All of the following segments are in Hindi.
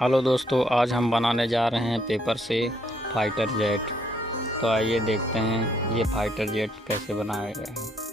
हेलो दोस्तों, आज हम बनाने जा रहे हैं पेपर से फाइटर जेट। तो आइए देखते हैं ये फाइटर जेट कैसे बनाया गया है।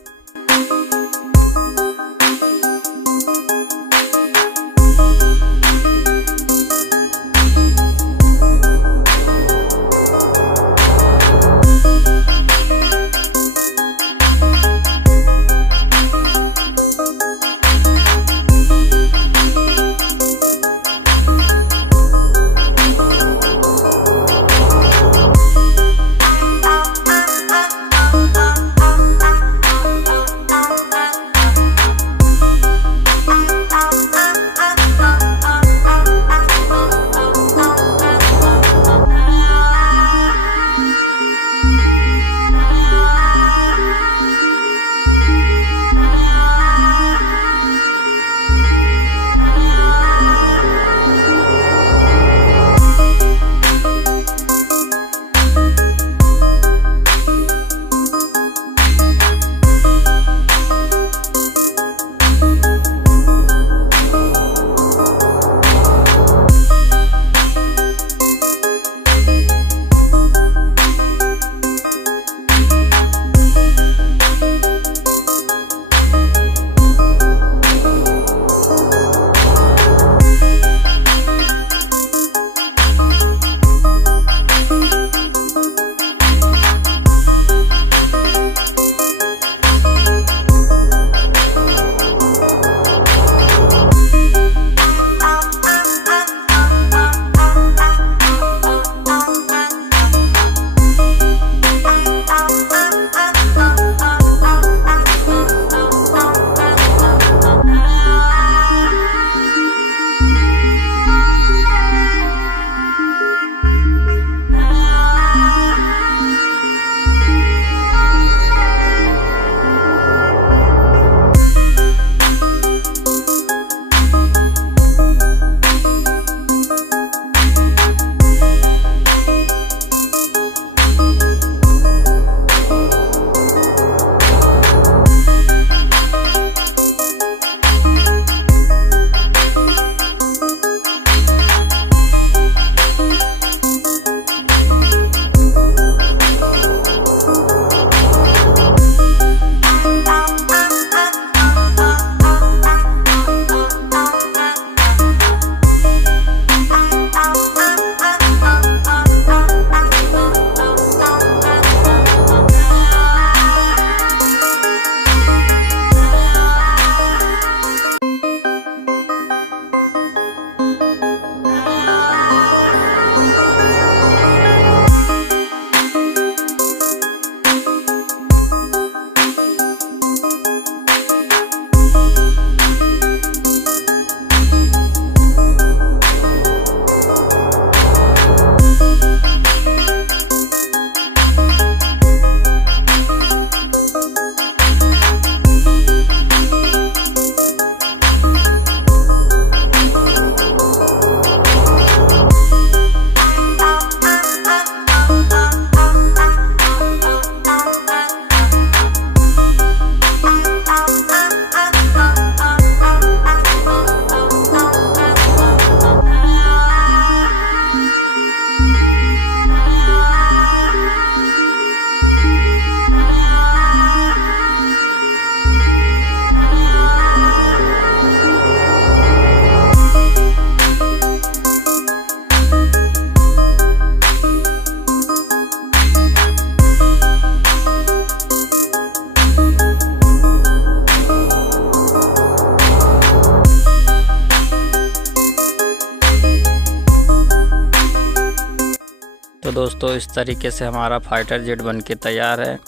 तो दोस्तों, इस तरीके से हमारा फाइटर जेट बनके तैयार है।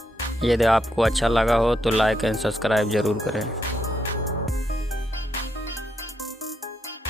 यदि आपको अच्छा लगा हो तो लाइक एंड सब्सक्राइब ज़रूर करें।